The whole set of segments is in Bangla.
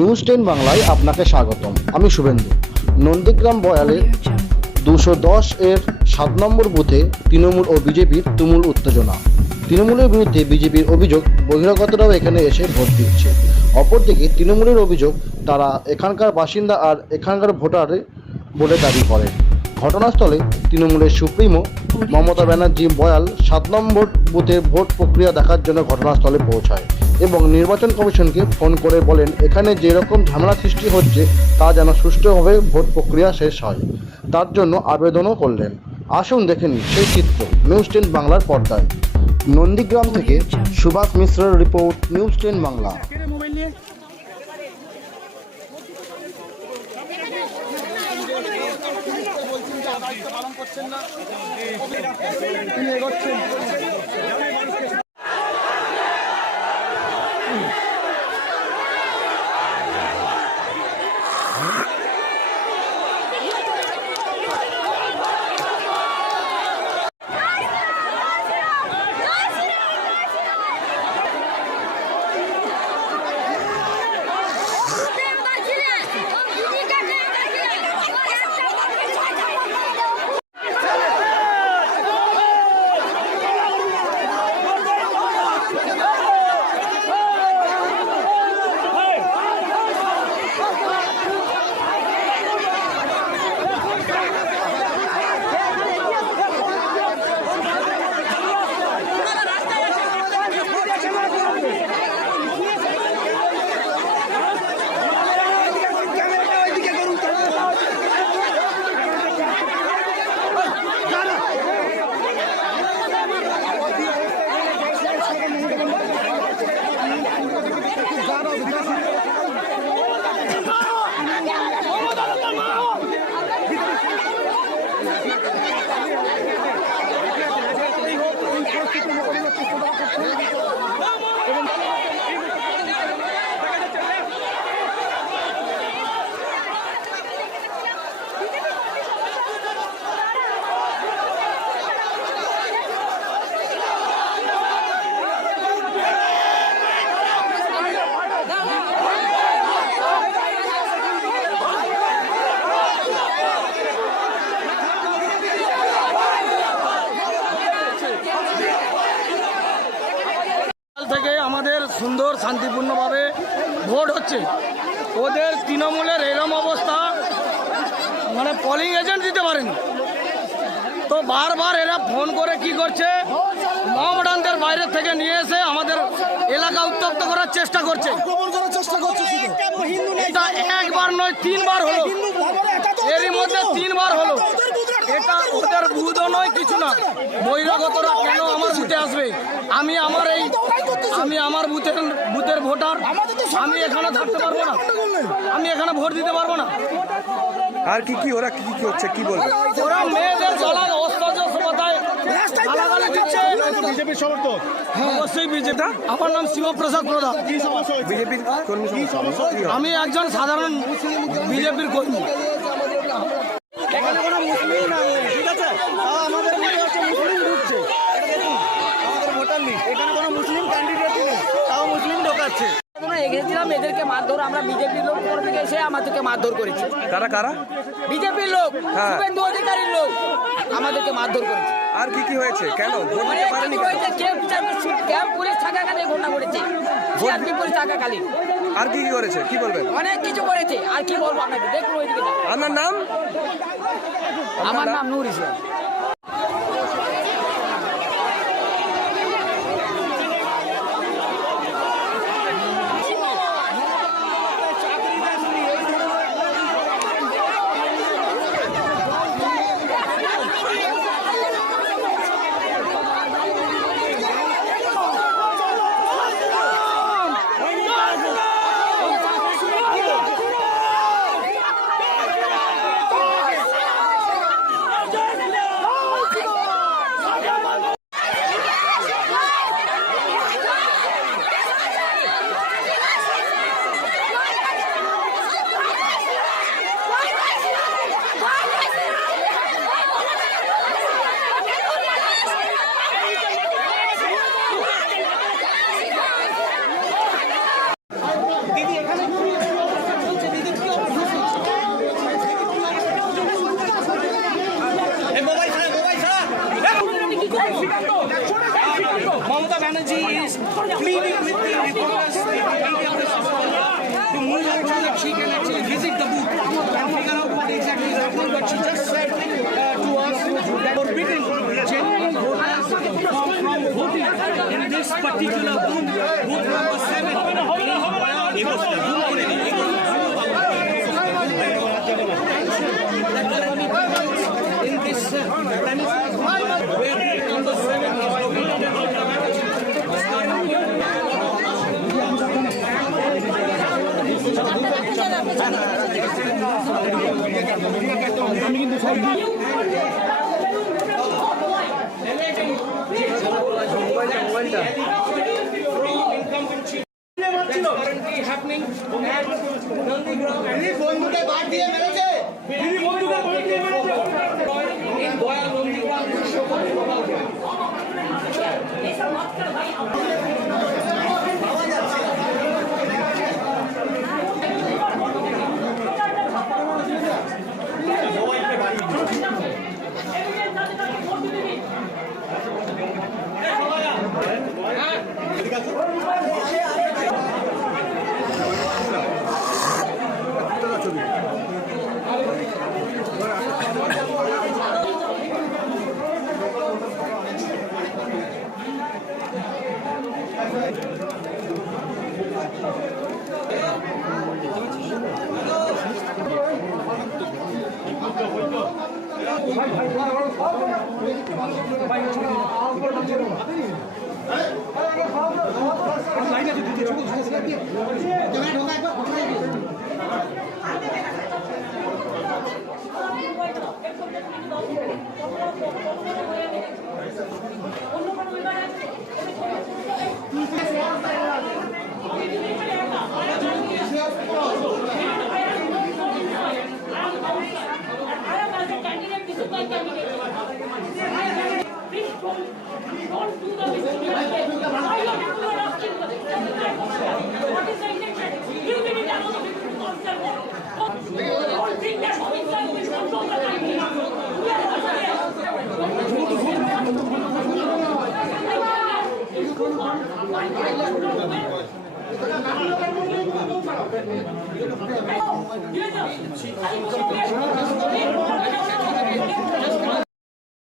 নিউজ 10 বাংলায় আপনাকে স্বাগতম। আমি শুভেন্দু। নন্দীগ্রাম বয়ালের 210 এর 7 নম্বর বুথে তৃণমূল ও বিজেপির তুমুল উত্তেজনা। তৃণমূলের বিরুদ্ধে বিজেপির অভিযোগ বহিরাগতরাও এখানে এসে ভোট দিচ্ছে। অপরদিকে তৃণমূলের অভিযোগ তারা এখানকার বাসিন্দা আর এখানকার ভোটার বলে দাবি করে। ঘটনাস্থলে তৃণমূলের সুপ্রিমো মমতা ব্যানার্জি বয়াল 7 নম্বর বুথে ভোট প্রক্রিয়া দেখার জন্য ঘটনাস্থলে পৌঁছায় এবং নির্বাচন কমিশনকে ফোন করে বলেন এখানে যেরকম ঝামেলা সৃষ্টি হচ্ছে তা যেন সুষ্ঠুভাবে ভোট প্রক্রিয়া শেষ হয়, তার জন্য আবেদনও করলেন। আসুন দেখে নিন সেই চিত্র নিউজ 10 বাংলার পর্দায়। নন্দীগ্রাম থেকে সুভাষ মিশ্রের রিপোর্ট, নিউজ 10 বাংলা। থেকে আমাদের সুন্দর শান্তিপূর্ণভাবে ভোট হচ্ছে, ওদের তৃণমূলের এরম অবস্থা, মানে পোলিং এজেন্ট দিতে পারেনি তো বারবার এরা ফোন করে কি করছে, মহামডানদের বাইরে থেকে নিয়ে এসে আমাদের এলাকা উত্তপ্ত করার চেষ্টা করছে। এটা একবার নয় 3 বার হলো, এরই মধ্যে 3 বার হলো। এটা ওদের বুধও নয়, কিছু না। বহিরাগতরা কেন আমার বুথে আসবে? আমি আমার বুথের ভোটার, আমি এখানে থাকতে পারবো না, আমি এখানে ভোট দিতে পারবো না। আর কি ওরা কি হচ্ছে কি বলবে? ওরা মেয়েদের গলায় অস্ত্র কথায় গালাগালি দিচ্ছে। বিজেপির সমর্থক? অবশ্যই বিজেপি। আমার নাম শিবপ্রসাদ প্রধান। বিজেপির কর্মী? আমি একজন সাধারণ বিজেপির কর্মী। এখানে কোনো মুসলিম নাম নেই, ঠিক আছে? তাও আমাদের মধ্যে হচ্ছে মুসলিম ঢুকছে, আমাদের ভোটার লিস্ট। এখানে কোনো মুসলিম ক্যান্ডিডেট নেই, তাও মুসলিম ঢোকাচ্ছে। এগিয়েছিলাম এদেরকে মারধর, আমরা বিজেপির লোক করে থেকে এসে আমাদেরকে মারধর করেছে। কারা? বিজেপির লোক, হ্যাঁ। শুভেন্দু অধিকারীর লোক আমাদেরকে মারধর করেছে। আর কি হয়েছে? কেন ভোট দিতে অনেক পারেনি? কিছু হয়েছে, ক্যাম্প পুলিশ থাকাকালীন ঘটনা ঘটেছে, সিআরপি পুলিশ থাকাকালীন। আর কি করেছে কি বলবেন? অনেক কিছু করেছে, আর কি বলবো আপনাকে, দেখুন ওইদিকে। আপনার নাম? আমার নাম নূর ইসলাম। she can actually visit the booth and figure out what exactly is happening. But she just said to us that forbidden genuine voters from voting in this particular booth, booth number 7. In this premises where booth number 7 is currently happening at Nandigram in Goya Nandigram.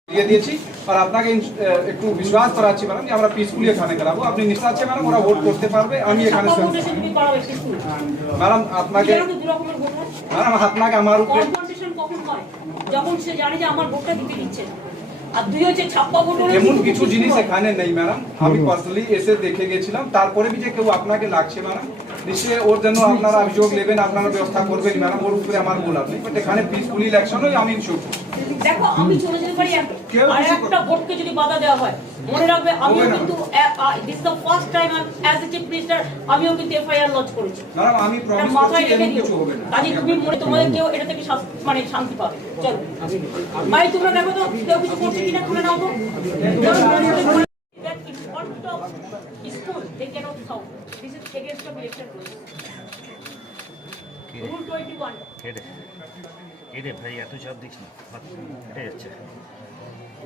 দিয়ে দিয়েছি আর আপনাকে একটু বিশ্বাস করাচ্ছি ম্যাডাম যে আমরা পিসফুলি এখানে করাবো আপনি নিশ্চিত আছে ম্যাডাম ওরা ভোট করতে পারবে আমি এখানে ম্যাডাম আপনাকে ম্যাডাম আপনাকে আমার উপরে যখন সে জানে যে আমার ভোটটা দিতে দিচ্ছে আর দুই হচ্ছে ছাপ্পা ভোট এমন কিছু জিনিস এখানে নেই ম্যাডাম আমি পার্সোনালি এসে দেখে গেছিলাম তারপরে যে কেউ আপনাকে লাগছে ম্যাডাম নিশ্চয়ই ওর জন্য আপনারা অভিযোগ নেবেন আপনারা ব্যবস্থা করবেন ম্যাডাম ওর উপরে আমার বলার নেই বাট এখানে পিসফুলি ইলেকশন হয় আমি ইনশিওর দেখো আমি চলে যেতে পারি আর একটা ভোটকে যদি বাধা দেওয়া হয় মনে রাখবে আমিও কিন্তু this the first time as a chief minister আমিও কিন্তু এফআইআর লঞ্চ করেছি ম্যাডাম আমি প্রমিস মাথায় করছি রেখে দিও কিছু হবে না কাজে তুমি মনে তোমাদের কেউ এটা থেকে মানে শান্তি পাবে চলো ভাই তোমরা দেখো তো কেউ কিছু করছে কিনা খুলে নাও তো school they can't sound this is against the election rule 21 এরে ভাই এত চাপ দিস না এটা যাচ্ছে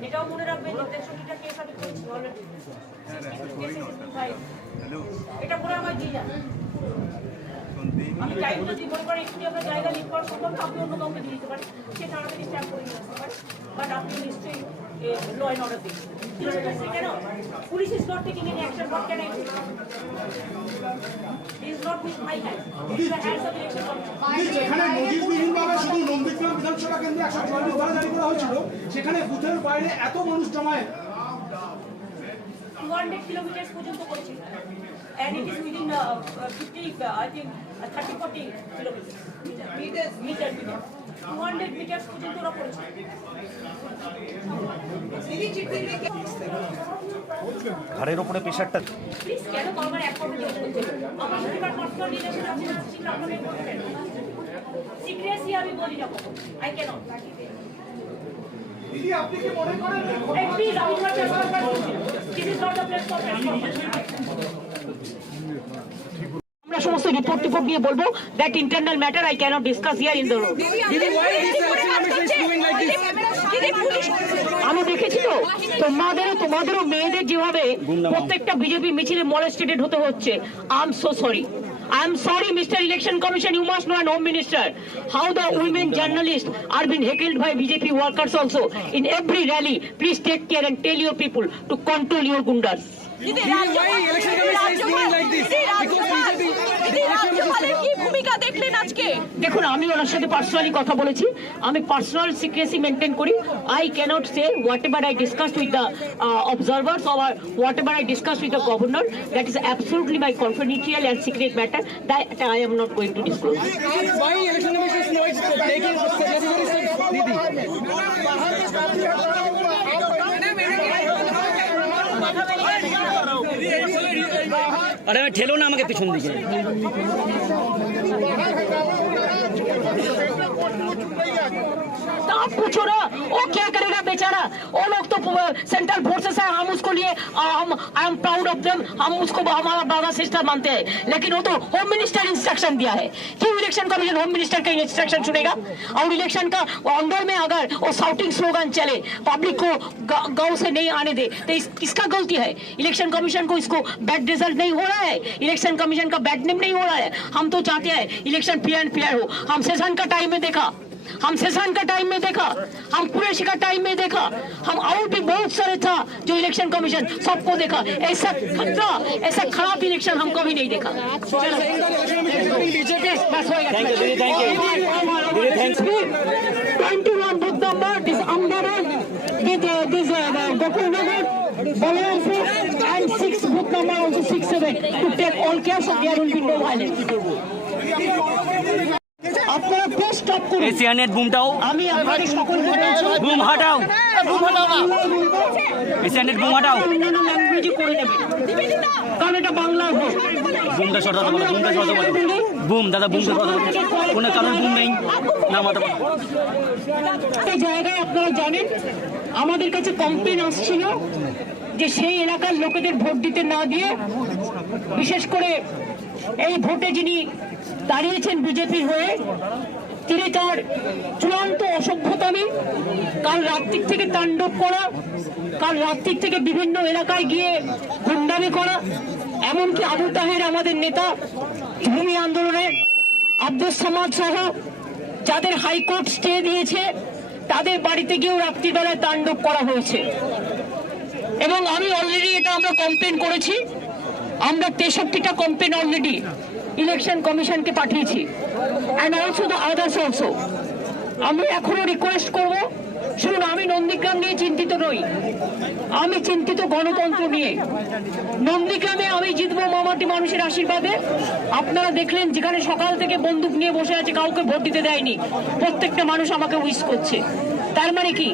এটাও মনে রাখবে যে 63টা কেস আমি করেছি অলরেডি এটা পরে আমার দিয়ে যান আমি টাইমটা দিব মনে করেন একটু আপনার জায়গা লিখ করার সম্ভব আপনি অন্য কাউকে দিয়ে দিতে পারেন সে তাড়াতাড়ি স্ট্যাম্প করে নিয়ে আসতে পারে বাট আপনি নিশ্চয়ই ল অ্যান্ড অর্ডার দিন কেন police is not taking any action what can I do is not with my hand is the hands of election যেখানে নজিরবিহীনভাবে শুধু নন্দীগ্রাম বিধানসভা কেন্দ্রে 144 ধারা জারি করা হয়েছিল সেখানে বুথের বাইরে এত মানুষ জমায়েত 200 kilometers পর্যন্ত করেছিল and it is within 50 I think 30-40 kilometers meter 200 meters পর্যন্ত ওরা করেছে ঘাড়ের উপরে প্রেশারটা প্লিজ কেন বারবার এক কমিটি হচ্ছে আমার সাথে পার্সোনাল রিলেশন আছে না সেটা আপনাকে বলতে সিক্রেসি আমি বলি না আই ক্যান নট দিদি আপনি কি মনে করেন প্লিজ আমি তোমার চেষ্টা করছি this is not the place for আমরা সমস্ত রিপোর্ট নিয়ে বলবো that internal matter I can't discuss here in the room আমি দেখেছি তো তোমাদেরও মেয়েদের যেভাবে প্রত্যেকটা বিজেপি মিছিলে মলেস্টেড হতে হচ্ছে I am so sorry I am sorry, Mr. Election Commission, you must know, and Home Minister, how the women journalists are being heckled by BJP workers also in every rally. Please take care and tell your people to control your gundas. দেখুন, আমি ওনার সাথে পার্সোনালি কথা বলেছি, আমি পার্সোনাল সিক্রেসি মেনটেন করি। I can't say whatever I discuss with the observers or whatever I discuss with the governor, that is absolutely my confidential and secret matter, that I am not going to disclose. अरे ठेलो ना আমাকে পিছন দিকে आप पूछो ना, वो क्या करेगा बेचारा? वो लोग तो सेंट्रल फोर्सेस है, हम उसको लिए I am proud of them, हम उसको हमारा बाबा सिस्टर मानते हैं, लेकिन वो तो होम मिनिस्टर इंस्ट्रक्शन दिया है। क्यों इलेक्शन कमीशन होम मिनिस्टर का इंस्ट्रक्शन सुनेगा? और इलेक्शन का अंदर में अगर वो साउटिंग स्लोगन चले, पब्लिक को गांव से नहीं आने दे, तो किसका गलती है? इलेक्शन कमीशन को इसको बैड रिजल्ट नहीं हो रहा है, इलेक्शन कमीशन का बैड नेम नहीं हो रहा है। हम तो चाहते हैं इलेक्शन फ्री एंड फेयर हो। हम सेशन का टाइम में देखा, हम सेशन का टाइम में देखा, हम कुरैशी का टाइम में देखा, हम और भी बहुत सारे था जो इलेक्शन कमीशन सबको देखा। ऐसा खतरा, ऐसा खराब इलेक्शन हम कभी नहीं देखा। बस होएगा। 21 booth number, this Ambaran, this Gokul and 6 booth number also 6-7 to take all care, so there will be no violence. আপনারা প্রেস স্টপ করুন। এশিয়ানেট বুমটাও আমি আপনাদের সকলকে বলছি, বুম হাটাও, এশিয়ানেট বুম হাটাও, অন্যান্য ল্যাঙ্গুয়েজে করে নেবেন, কারণ এটা বাংলা ভোট। বুমটা সরাতে বলো, বুমটা সরাতে বলো, বুম দাদা বুমটা সরাতে বলো, কোনো কারণ বুম নেই না মাথা। এই জায়গায় আপনারা জানেন আমাদের কাছে কমপ্লেন আসছিল যে সেই এলাকার লোকেদের ভোট দিতে না দিয়ে, বিশেষ করে এই ভোটে যিনি দাঁড়িয়েছেন বিজেপির হয়ে, তিনি তার চূড়ান্ত অসভ্যতামি, কাল রাত্রির থেকে তাণ্ডব করা, কাল রাত্রির থেকে বিভিন্ন এলাকায় গিয়ে গুন্ডামি করা, এমনকি আবু তাহের আমাদের নেতা ভূমি আন্দোলনের আব্দুস সামাদ সহ যাদের হাইকোর্ট স্টে দিয়েছে, তাদের বাড়িতে গিয়েও রাত্রিবেলায় তাণ্ডব করা হয়েছে। এবং আমি অলরেডি এটা আমরা কমপ্লেন করেছি, আমরা 63টা কমপ্লেন অলরেডি ইলেকশন কমিশনকে পাঠিয়েছি, and also the others also. আমি এখনো রিকোয়েস্ট করব, শুনুন, আমি নন্দীগ্রাম নিয়ে চিন্তিত নই, আমি চিন্তিত গণতন্ত্র নিয়ে। নন্দীগ্রামে আমি জিতবো মামাটি মানুষের আশীর্বাদে। আপনারা দেখলেন যেখানে সকাল থেকে বন্দুক নিয়ে বসে আছে, কাউকে ভোট দিতে দেয়নি, প্রত্যেকটা মানুষ আমাকে উইশ করছে। তার মানে কি,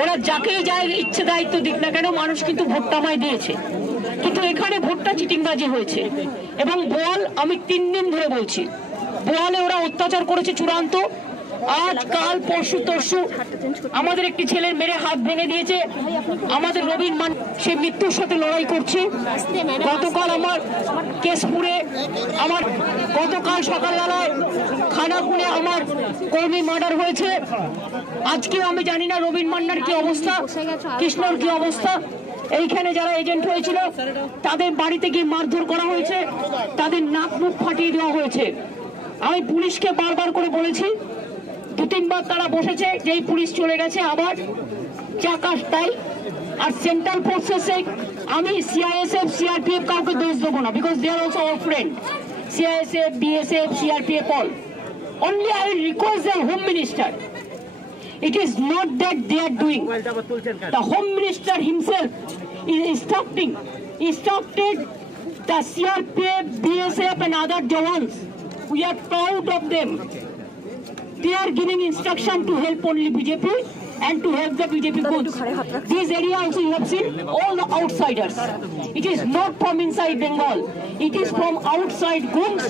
ওরা যাকেই যায় ইচ্ছে দায়িত্ব দিক না কেন, মানুষ কিন্তু ভোটটা আমায় দিয়েছে। কিন্তু এখানে ভোটটা চিটিংবাজি হয়েছে। এবং বোয়াল, আমি 3 দিন ধরে বলছি, বোয়ালে ওরা অত্যাচার করেছে চূড়ান্ত। আজ কাল পরশু তরশু আমাদের একটি ছেলের মেরে হাত ভেঙে দিয়েছে। আমাদের রবিন মান সে মৃত্যুর সাথে লড়াই করছে। গতকাল আমার কেশপুরে, আমার গতকাল সকালবেলায় খানাকুলে আমার কর্মী মার্ডার হয়েছে। আজকে আমি জানি না রবিন মান্নার কি অবস্থা, কৃষ্ণর কি অবস্থা। এইখানে যারা এজেন্ট হয়েছিল তাদের বাড়িতে গিয়ে মারধর করা হয়েছে, তাদের নাক মুখ ফাটিয়ে দেওয়া হয়েছে। আমি পুলিশকে বারবার করে বলেছি, 2-3 বার তারা বসেছে, যেই পুলিশ চলে গেছে আবার চাকাশ তাই। আর সেন্ট্রাল ফোর্সেসে আমি সিআইএসএফ, সিআরপিএফ কাউকে দোষ দেবো না, because they are also our friend. CISF, BSF, CRPF all. Only I will request the Home Minister. It is not that they are doing. The Home Minister himself is instructed the CRPF, BSF and other Jawans. We are proud of them. They are giving instruction to help only BJP and to help the BJP goods. This area also you have seen all the outsiders. It is not from inside Bengal. It is from outside goods.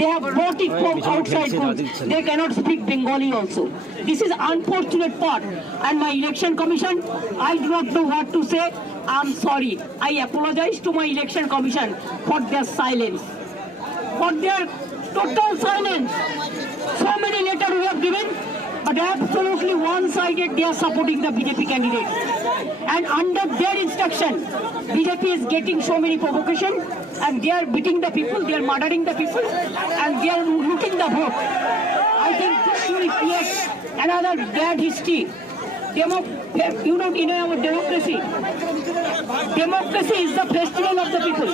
They have brought it from outside goods. They cannot speak Bengali also. This is unfortunate part. And my election commission, I do not know what to say. I'm sorry. I apologize to my election commission for their silence. For their total silence. So many letters we have given, but absolutely one-sided they are supporting the BJP candidate. And under their instruction, BJP is getting so many provocation, and they are beating the people, they are murdering the people, and they are looting the vote. I think this will create another bad history. You know, in our democracy, democracy is the festival of the people.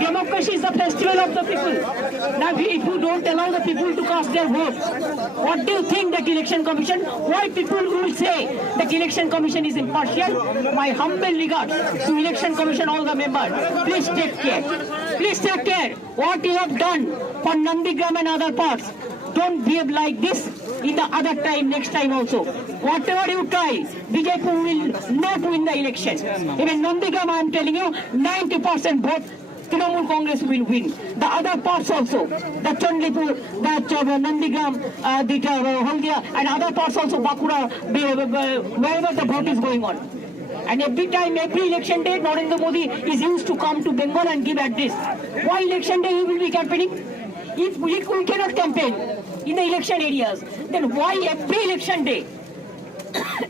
Democracy is the festival of the people. Now, if you don't allow the people to cast their vote, what do you think that election commission? Why people will say that election commission is impartial? My humble regard to election commission, all the members. Please take care. Please take care. What you have done for Nandigram and other parts, don't behave like this in the other time, next time also. Whatever you try, BJP will not win the election. Even Nandigram, I am telling you, 90% vote, Trinamool Congress will win. The other parts also, the Chandipur, the Nandigram, the Haldia, and other parts also, Bakura, wherever the vote is going on. And every time, every election day, Narendra Modi is used to come to Bengal and give address. Why election day he will be campaigning? If we cannot campaign in the election areas, then why every election day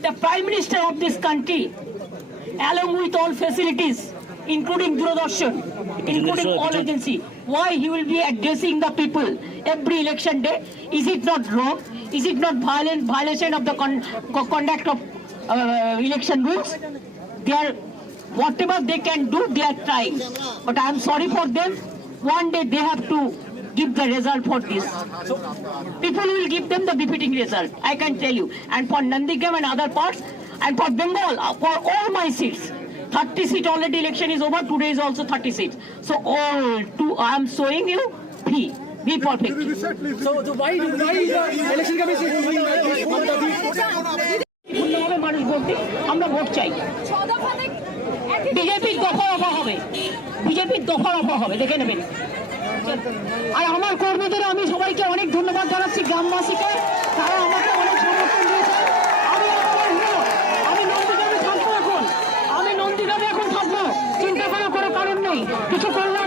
the Prime Minister of this country, along with all facilities, including Doordarshan, including all agency, why he will be addressing the people every election day? Is it not wrong? Is it not violation of the conduct of election rules? They are, whatever they can do, they are trying. But I am sorry for them. One day they have to give the result for this. People will give them the befitting result, I can tell you. And for Nandigram and other parts, and for Bengal, for all my seats, 30 seat already election is over, today is also 30 seats. So all two, I am showing you, be perfect. So why the election commission পূর্ণভাবে মানুষ ভোট দিক, আমরা ভোট চাই। বিজেপির দফা রফা হবে, বিজেপির দফা রফা হবে, দেখে নেবেন। আর আমার কর্মীদের আমি সবাইকে অনেক ধন্যবাদ জানাচ্ছি, গ্রামবাসীকে, তারা আমাকে অনেক সমর্থন দিয়েছে। আমি নন্দীগ্রামে থাকবো এখন, আমি নন্দীগ্রামে এখন থাকবো, চিন্তা করার কোনো কারণ নেই, কিছু করবো